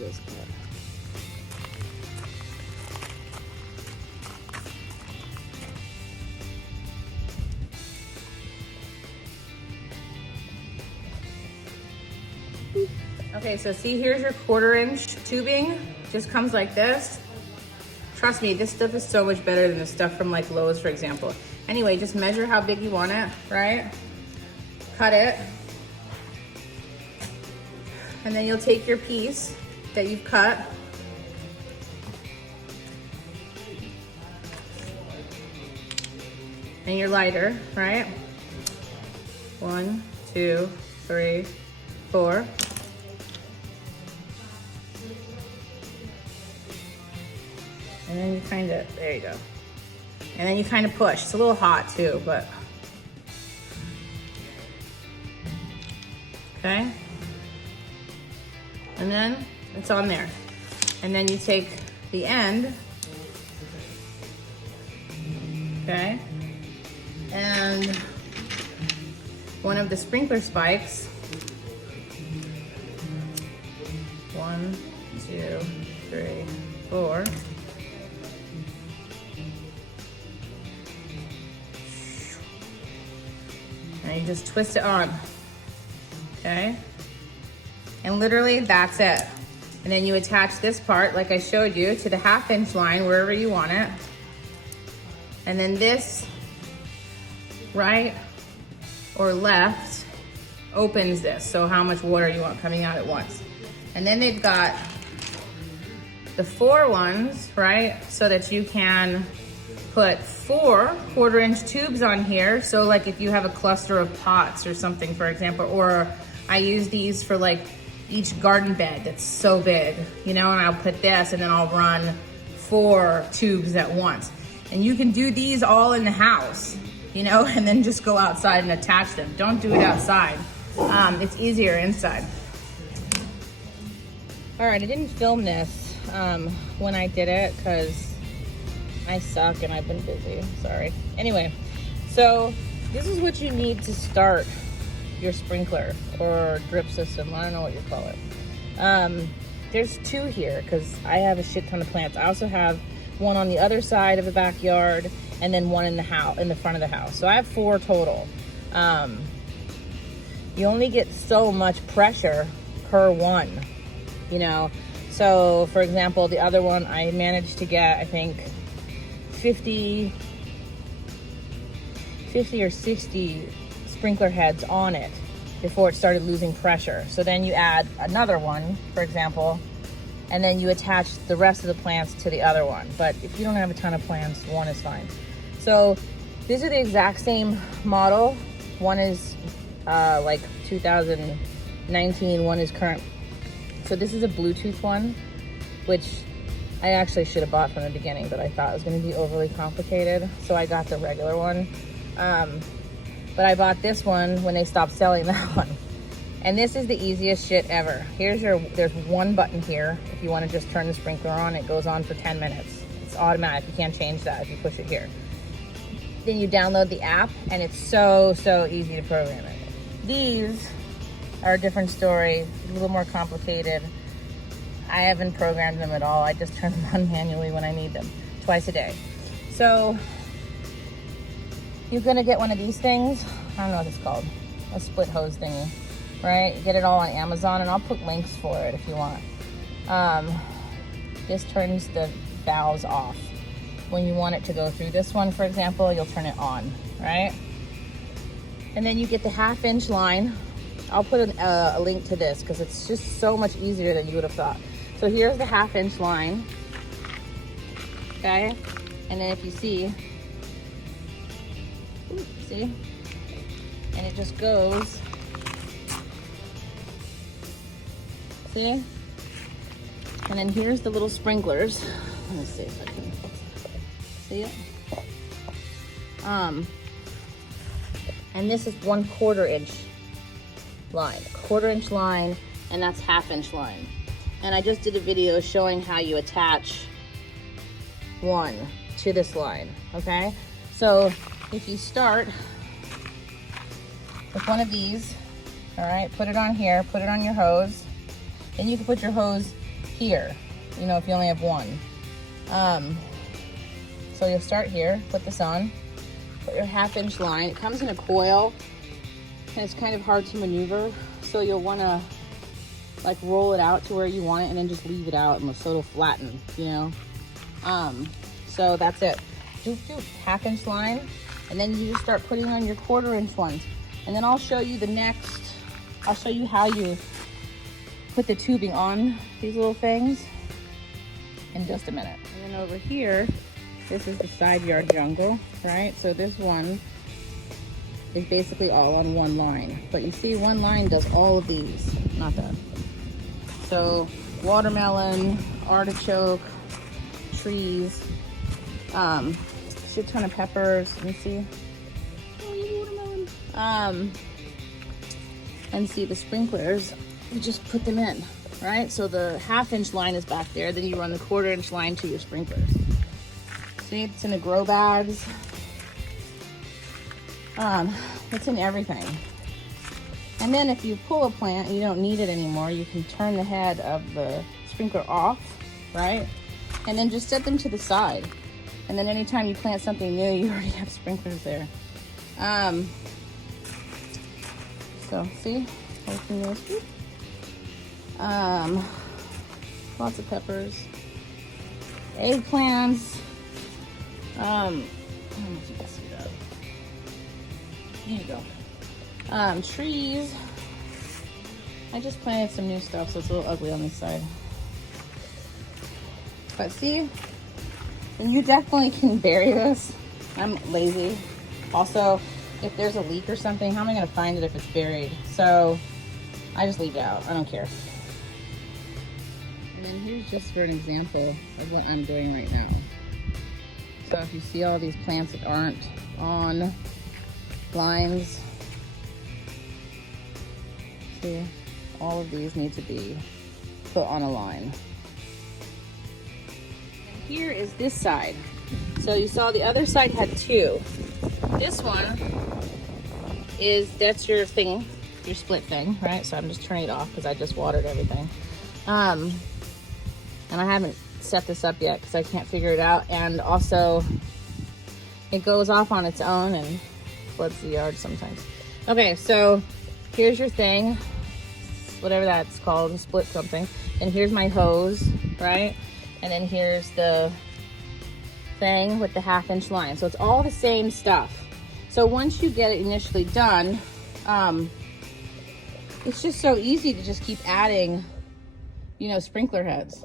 this cut. Okay, so see, here's your 1/4 inch tubing. Just comes like this. Trust me, this stuff is so much better than the stuff from like Lowe's, for example. Anyway, just measure how big you want it, right? Cut it. And then you'll take your piece that you've cut. And your lighter, right? 1, 2, 3, 4. And then you kind of, there you go. And then you kind of push. It's a little hot too, but. Okay. And then it's on there. And then you take the end, okay? And one of the sprinkler spikes, 1, 2, 3, 4. And you just twist it on, okay? And literally that's it. And then you attach this part, like I showed you, to the 1/2 inch line, wherever you want it. And then this, right or left, opens this. So how much water you want coming out at once. And then they've got the 4 ones, right? So that you can put 4 1/4 inch tubes on here. So like if you have a cluster of pots or something, for example, or I use these for like each garden bed that's so big, you know, and I'll put this and then I'll run 4 tubes at once. And you can do these all in the house, you know, and then just go outside and attach them. Don't do it outside. It's easier inside. All right, I didn't film this when I did it because I suck and I've been busy, sorry. Anyway, so this is what you need to start your sprinkler or drip system. I don't know what you call it. There's 2 here because I have a shit ton of plants. I also have one on the other side of the backyard and then one in the house, in the front of the house. So I have 4 total. You only get so much pressure per one, you know? So for example, the other one I managed to get, I think 50 or 60 sprinkler heads on it before it started losing pressure. So then you add another one, for example, and then you attach the rest of the plants to the other one. But if you don't have a ton of plants, one is fine. So these are the exact same model. One is like 2019, one is current. So this is a Bluetooth one, which I actually should have bought from the beginning, but I thought it was going to be overly complicated. So I got the regular one. But I bought this one when they stopped selling that one. And this is the easiest shit ever. There's one button here. If you want to just turn the sprinkler on, it goes on for 10 minutes. It's automatic. You can't change that if you push it here. Then you download the app and it's so easy to program it. These are a different story, a little more complicated. I haven't programmed them at all. I just turn them on manually when I need them, twice a day. So you're gonna get one of these things. I don't know what it's called, a split hose thingy, right? You get it all on Amazon, and I'll put links for it if you want. This turns the valves off. When you want it to go through this one, for example, you'll turn it on, right? And then you get the 1/2 inch line. I'll put a link to this because it's just so much easier than you would have thought. So here's the 1/2 inch line, okay? And then if you see, and it just goes, see? And then here's the little sprinklers. Let me see if I can see it. And this is 1/4 inch line, 1/4 inch line, and that's 1/2 inch line. And I just did a video showing how you attach one to this line, okay? So if you start with one of these, all right, put it on here, put it on your hose. Then you can put your hose here, you know, if you only have one. So you'll start here, put this on, put your 1/2 inch line. It comes in a coil and it's kind of hard to maneuver. So you'll wanna like roll it out to where you want it and then just leave it out and so it'll flatten, you know? So that's it. 1/2 inch line, and then you just start putting on your 1/4 inch ones. And then I'll show you I'll show you how you put the tubing on these little things in just a minute. And then over here, this is the side yard jungle, right? So this one is basically all on one line. But you see, one line does all of these, not that. So watermelon, artichoke, trees, shit ton of peppers. Let me see. Oh, watermelon. And see the sprinklers, you just put them in, right? So the 1/2 inch line is back there, then you run the 1/4 inch line to your sprinklers. See, it's in the grow bags. It's in everything. And then if you pull a plant and you don't need it anymore, you can turn the head of the sprinkler off, right? And then just set them to the side. And then anytime you plant something new, you already have sprinklers there. So see, open this. Lots of peppers, eggplants. I don't know if you can see that. There you go. Trees. I just planted some new stuff, so it's a little ugly on this side. But see, and you definitely can bury this. I'm lazy. Also, if there's a leak or something, how am I gonna find it if it's buried? So I just leave it out, I don't care. And then here's just for an example of what I'm doing right now. So if you see all these plants that aren't on lines, see, all of these need to be put on a line. And here is this side. So you saw the other side had 2. This one that's your thing, your split thing, right? So I'm just turning it off because I just watered everything. And I haven't set this up yet because I can't figure it out. And also it goes off on its own and floods the yard sometimes. Okay, so here's your thing, whatever that's called, split something. And here's my hose, right? And then here's the thing with the 1/2 inch line. So it's all the same stuff. So once you get it initially done, it's just so easy to just keep adding, you know, sprinkler heads.